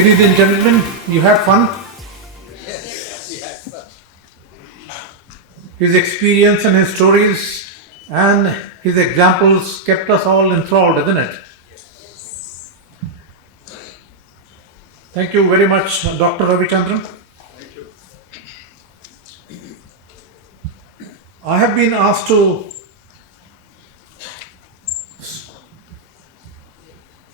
Ladies and gentlemen, you had fun? His experience and his stories and his examples kept us all enthralled, isn't it? Thank you very much, Dr. Ravichandran. Thank you. I have been asked to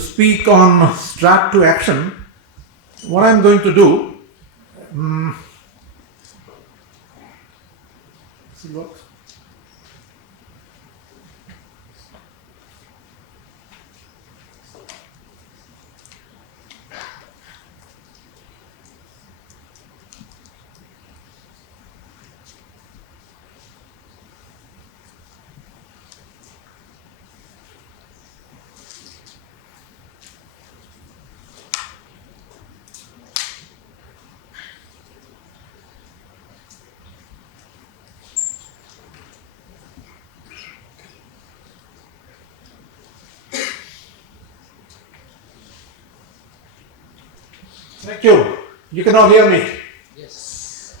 speak on Strat to action. What I'm going to do, thank you. You can all hear me. Yes.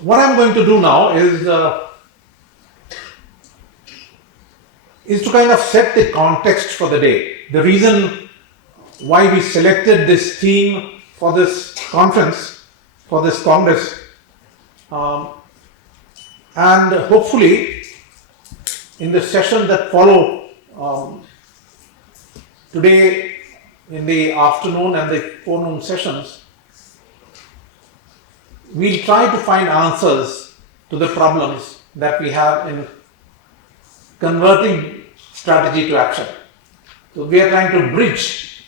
What I'm going to do now is to kind of set the context for the day. The reason why we selected this theme for this conference, for this congress, and hopefully in the session that follow today in the afternoon and the forenoon sessions, we'll try to find answers to the problems that we have in converting strategy to action. So we are trying to bridge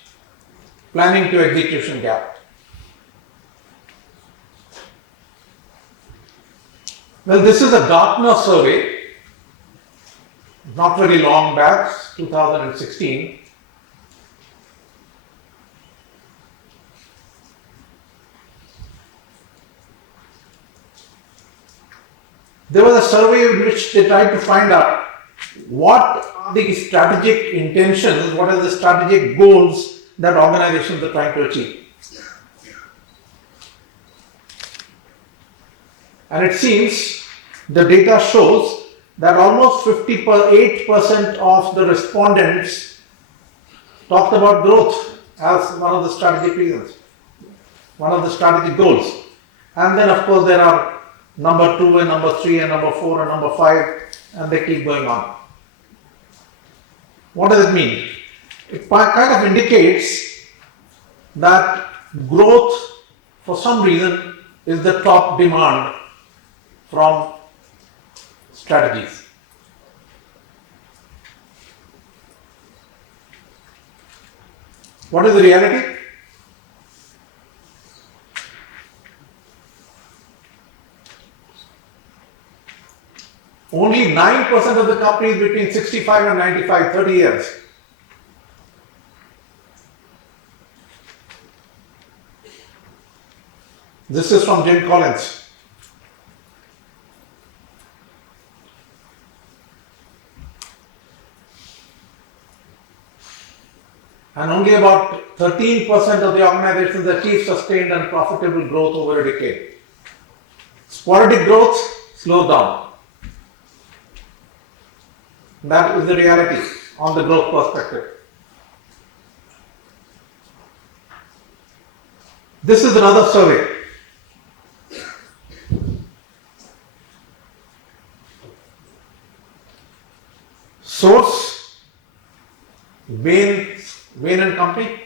planning to execution gap. Well, this is a Gartner survey, not very long back, 2016. There was a survey in which they tried to find out what are the strategic intentions, what are the strategic goals that organizations are trying to achieve. And it seems the data shows that almost 58% of the respondents talked about growth as one of the strategic reasons, one of the strategic goals. And then of course there are number 2 and number 3 and number 4 and number 5, and they keep going on. What does it mean? It kind of indicates that growth for some reason is the top demand from strategies. What is the reality? Only 9% of the companies between 65 and 95, 30 years. This is from Jim Collins. And only about 13% of the organizations achieve sustained and profitable growth over a decade. Sporadic growth slows down. That is the reality on the growth perspective. This is another survey. Source, Bain and Company.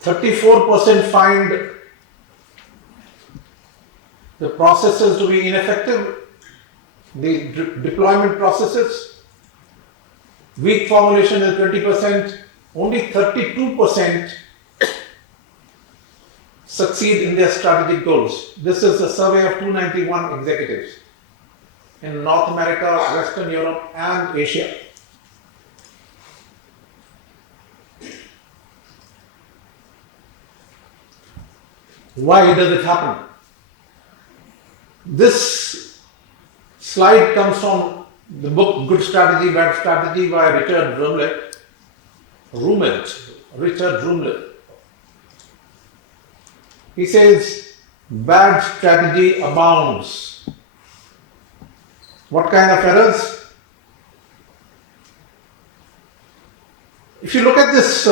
%34% find the processes to be ineffective, the deployment processes. Weak formulation is 20%, only 32% succeed in their strategic goals. This is a survey of 291 executives in North America, Western Europe and Asia. Why does it happen? This slide comes from the book Good Strategy, Bad Strategy by Richard Rumelt. He says, bad strategy abounds. What kind of errors? If you look at this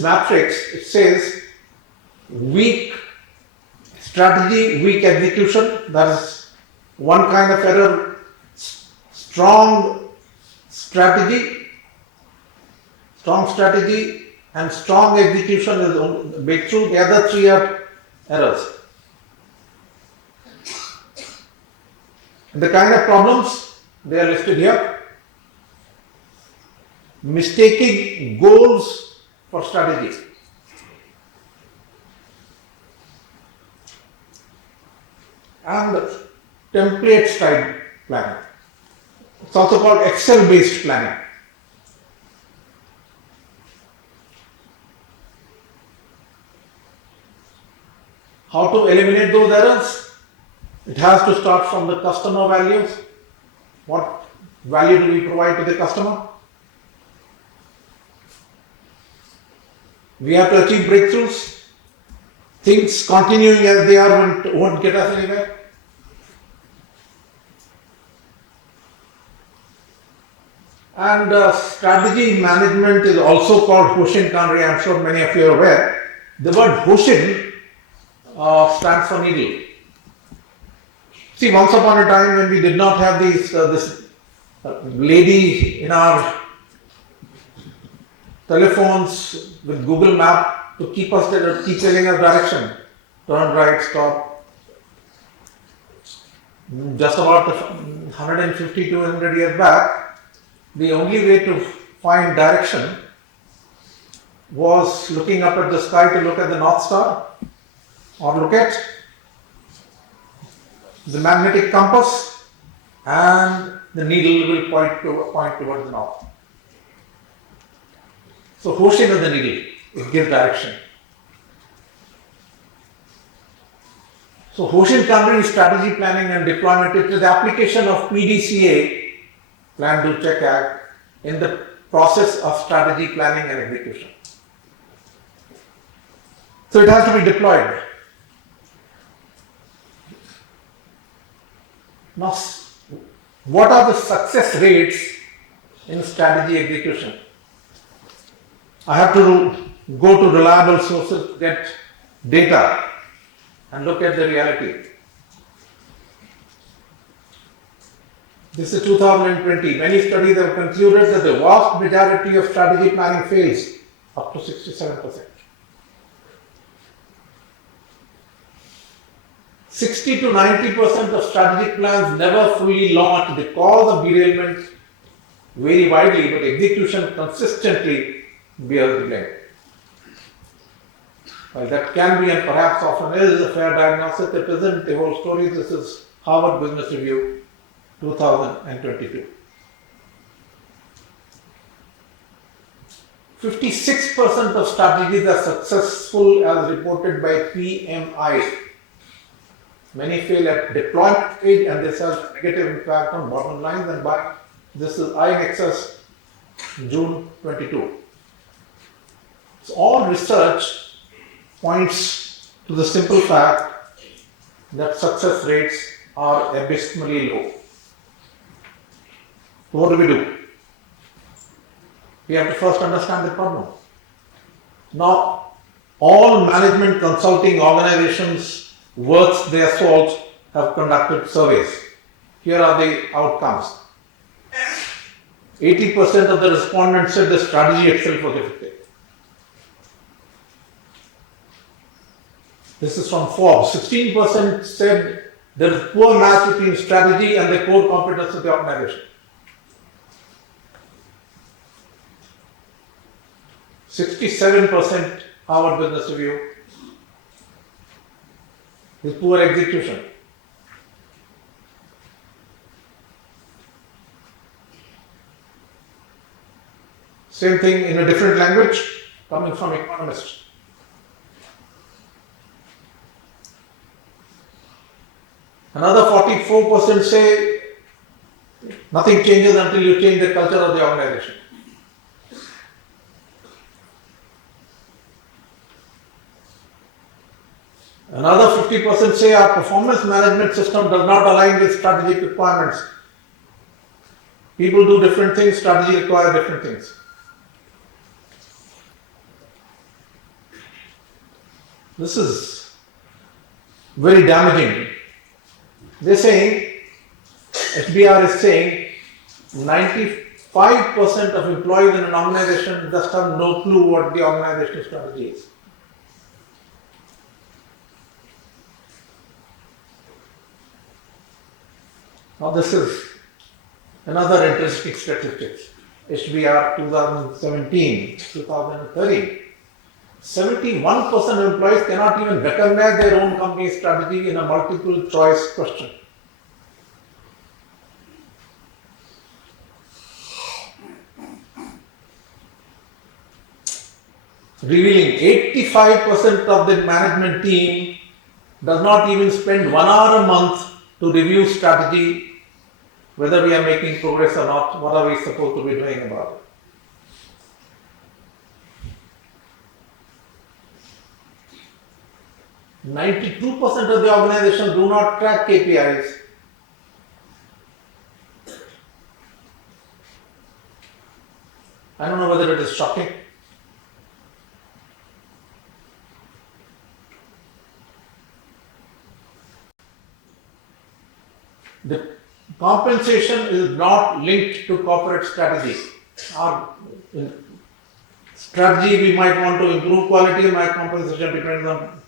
matrix, it says weak strategy, weak execution. That is one kind of error. Strong strategy and strong execution is breakthrough. The other three are errors. And the kind of problems, they are listed here. Mistaking goals for strategy. And template style planning. It's also called Excel based planning. How to eliminate those errors? It has to start from the customer values. What value do we provide to the customer? We have to achieve breakthroughs. Things continuing as they are won't get us anywhere. And strategy management is also called Hoshin Kanri. I'm sure many of you are aware. The word Hoshin stands for needle. See, once upon a time when we did not have this lady in our telephones with Google Map to keep telling us direction, turn right, stop. Just about 150 to 100 years back, the only way to find direction was looking up at the sky to look at the North Star, or look at the magnetic compass, and the needle will point towards the north. So Hoshin is the needle, it gives direction. So Hoshin Kanri is strategy planning and deployment. It is the application of PDCA, Plan, Do, Check, Act, in the process of strategy planning and execution. So it has to be deployed. Now, what are the success rates in strategy execution? I have to go to reliable sources, get data, and look at the reality. This is 2020. Many studies have concluded that the vast majority of strategy planning fails, up to 67%. 60 to 90% of strategic plans never fully launch. The cause of derailment vary widely, but execution consistently bears the blame. Well, that can be and perhaps often is a fair diagnosis. It isn't the whole story. This is Harvard Business Review 2022. 56% of strategies are successful as reported by PMI. Many fail at deployment stage and this has a negative impact on bottom lines, and by this is INXS June 22. So all research points to the simple fact that success rates are abysmally low. So what do? We have to first understand the problem. Now, all management consulting organizations worth their salt have conducted surveys. Here are the outcomes. 80% of the respondents said the strategy itself was effective. This is from Forbes. 16% said there is poor match between strategy and the core competence of the organization. 67% Harvard Business Review is poor execution. Same thing in a different language coming from economists. Another 44% say nothing changes until you change the culture of the organization. Another 50% say our performance management system does not align with strategic requirements. People do different things, strategy requires different things. This is very damaging. They're saying, HBR is saying, 95% of employees in an organization just have no clue what the organizational strategy is. Now this is another interesting statistics. HBR 2017-2013. 71% of employees cannot even recognize their own company's strategy in a multiple choice question. Revealing 85% of the management team does not even spend 1 hour a month to review strategy, whether we are making progress or not, what are we supposed to be doing about it. %92% of the organization do not track KPIs. I don't know whether it is shocking. The compensation is not linked to corporate strategy. Our strategy, we might want to improve quality, my compensation depends on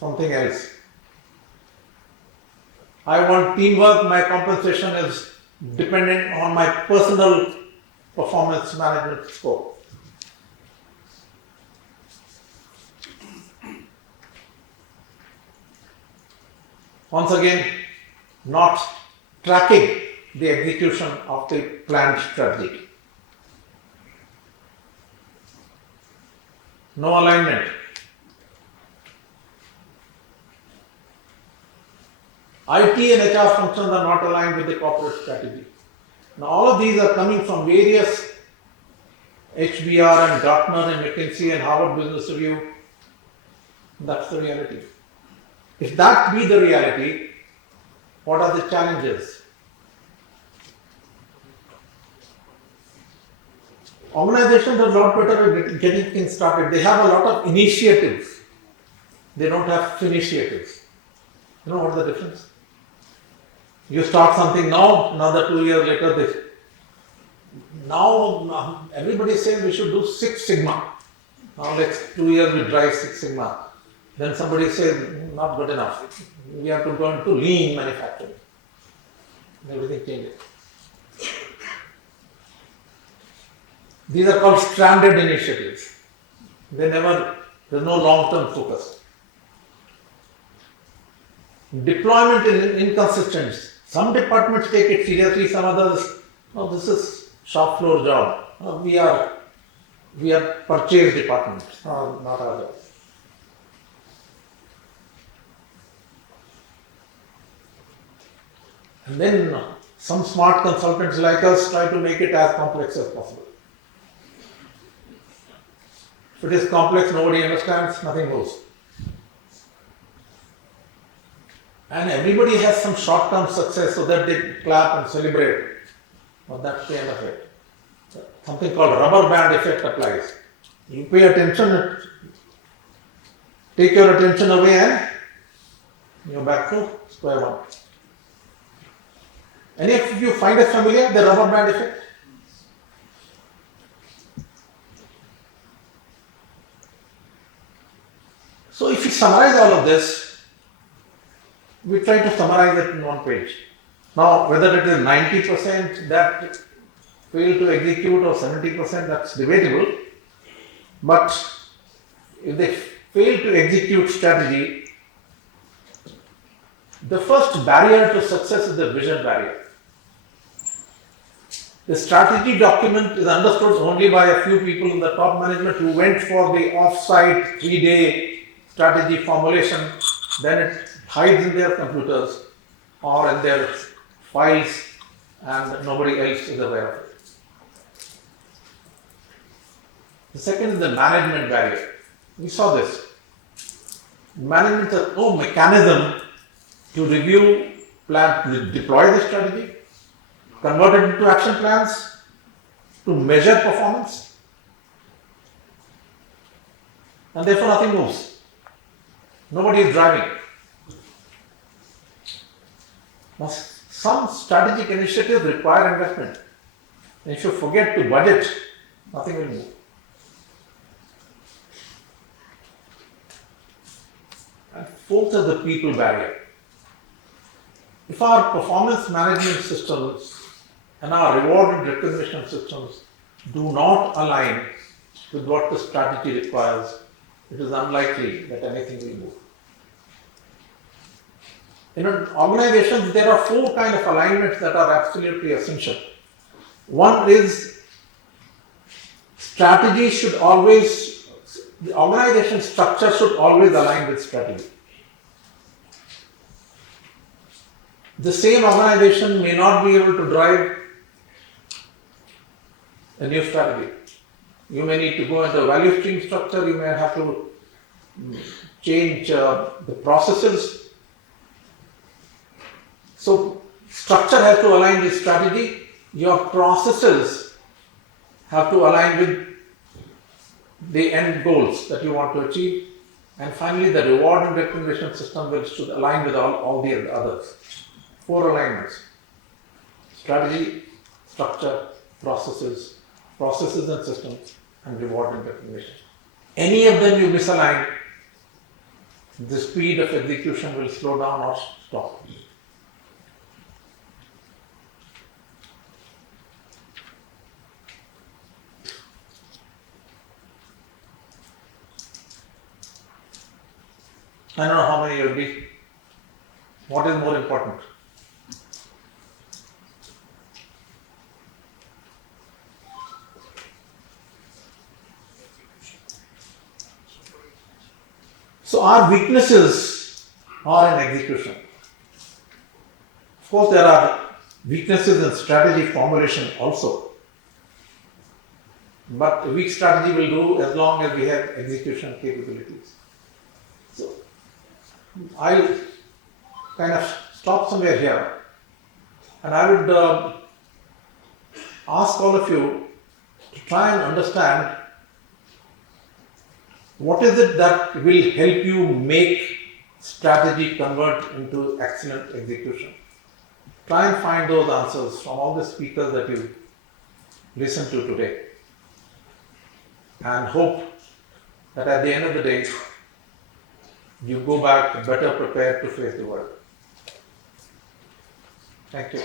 something else. I want teamwork, my compensation is dependent on my personal performance management scope. Once again, not tracking the execution of the planned strategy. No alignment. IT and HR functions are not aligned with the corporate strategy. Now all of these are coming from various HBR and Gartner and McKinsey and Harvard Business Review. That's the reality. If that be the reality, what are the challenges? Organizations are a lot better at getting things started. They have a lot of initiatives. They don't have finitiatives. You know what's the difference? You start something now, another 2 years later, now everybody says we should do Six Sigma. Now next 2 years we drive Six Sigma. Then somebody says, not good enough. We have to go into lean manufacturing. Everything changes. These are called stranded initiatives. There's no long-term focus. Deployment is inconsistent. Some departments take it seriously, some others, no, this is shop floor job. No, we are purchase department, not others. And then some smart consultants like us try to make it as complex as possible. If it is complex, nobody understands, nothing moves. And everybody has some short-term success so that they clap and celebrate. But that's the end of it. Something called rubber band effect applies. You pay attention, take your attention away and you're back to square one. Any of you find it familiar, the rubber band effect? So if you summarize all of this, we try to summarize it in one page. Now, whether it is 90% that fail to execute or 70%, that's debatable. But if they fail to execute strategy, the first barrier to success is the vision barrier. The strategy document is understood only by a few people in the top management who went for the off-site 3-day strategy formulation, then it hides in their computers. or in their files and nobody else is aware of it. The second is the management barrier. We saw this. Management has no mechanism to review, plan, to deploy the strategy, convert it into action plans, to measure performance, and therefore nothing moves. Nobody is driving. Now, some strategic initiatives require investment. And if you forget to budget, nothing will move. And fourth is the people barrier. If our performance management systems and our reward and recognition systems do not align with what the strategy requires, it is unlikely that anything will move. In organizations, there are four kinds of alignments that are absolutely essential. One is strategy should always, the organization structure should always align with strategy. The same organization may not be able to drive a new strategy. You may need to go into a value stream structure, you may have to change the processes. So, structure has to align with strategy, your processes have to align with the end goals that you want to achieve, and finally the reward and recognition system should align with all the others. Four alignments: strategy, structure, processes and systems, and reward and recognition. Any of them you misalign, the speed of execution will slow down or stop. I don't know how many you agree. What is more important? So our weaknesses are in execution. Of course, there are weaknesses in strategy formulation also. But a weak strategy will do as long as we have execution capabilities. So I'll kind of stop somewhere here, and I would ask all of you to try and understand what is it that will help you make strategy convert into excellent execution. Try and find those answers from all the speakers that you listened to today, and hope that at the end of the day, you go back better prepared to face the world. Thank you.